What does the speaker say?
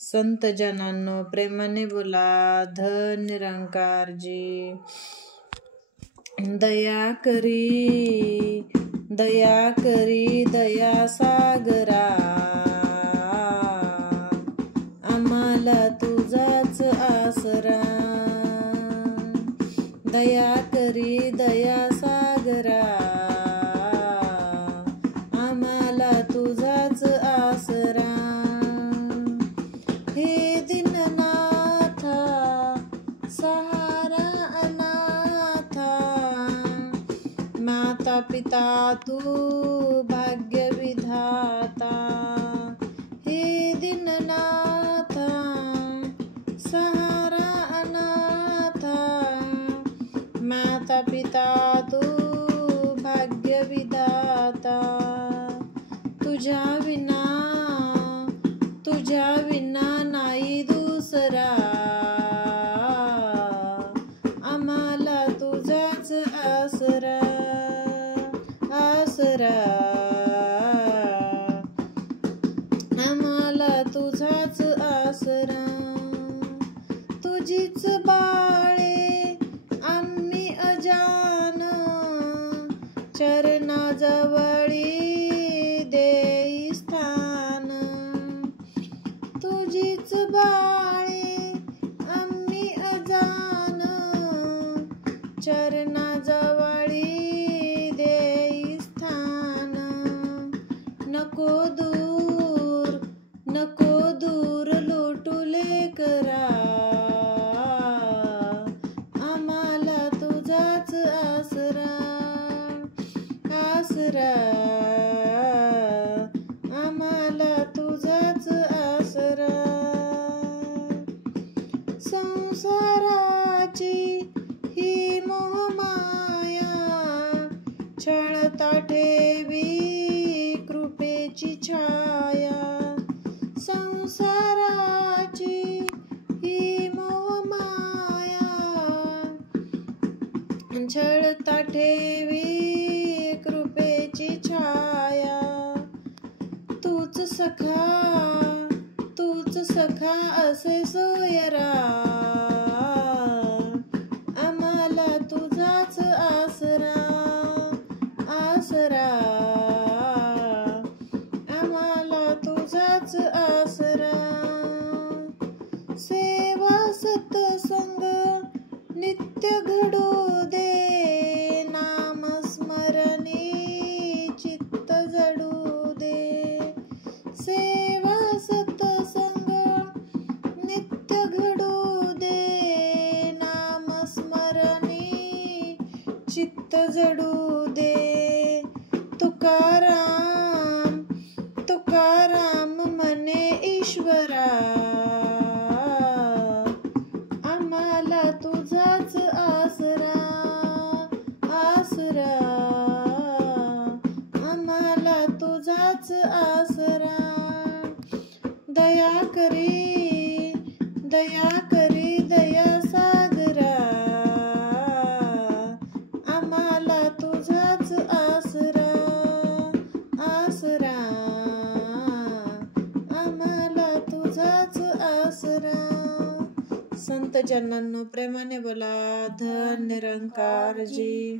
संत जनांनो प्रेमाने बोला धन निरंकार जी। दया करी दया सागरा, आम्हाला तुझाच आसरा। दया करी दया सागरा, आम्हाला तुझाच आसरा। हे दीननाथा सहारा अनाथा, माता पिता तू भाग्य विधाता। हे दीननाथा सहारा अनाथा, माता पिता तू भाग्य विधाता। तुझ्या विना नाही दुसरा, आम्हाला तुझाच आसरा आसरा। आम्हाला तुझाच आसरा। तुझीच बाळे आम्ही अजान, चरणाजवळी देई स्थान। तुझीच बाळे आम्ही अजान, चरणाजवळी देई स्थान। नको दूर लोटुले करा, आम्हाला तुझाच आसरा आसरा। आम्हाला तुझाच आसरा। संसाराची ही मोहमाया, छळता ठेवी कृपेची छाया। संसाराची ही मोहमाया, छळता ठेवी कृपेची छाया। तूच सखा असे सोयरा, आम्हाला तुझाच आसरा आसरा। आम्हाला तुझाच आसरा। सेवा सत्संग नित्य घडू दे, नामस्मरणी चित्त जडू दे। सेवा सत्संग नित्य घडू दे, नामस्मरणी चित्त जडू दे। तुकाराम म्हणे ईश्वरा, आम्हाला तुझाच आसरा आसरा। आम्हाला तुझाच आसरा। दया करी दया सागरा, आम्हाला तुझाच आसरा आसरा। आम्हाला तुझाच आसरा। संत जनांनो प्रेमाने बोला धन निरंकार जी।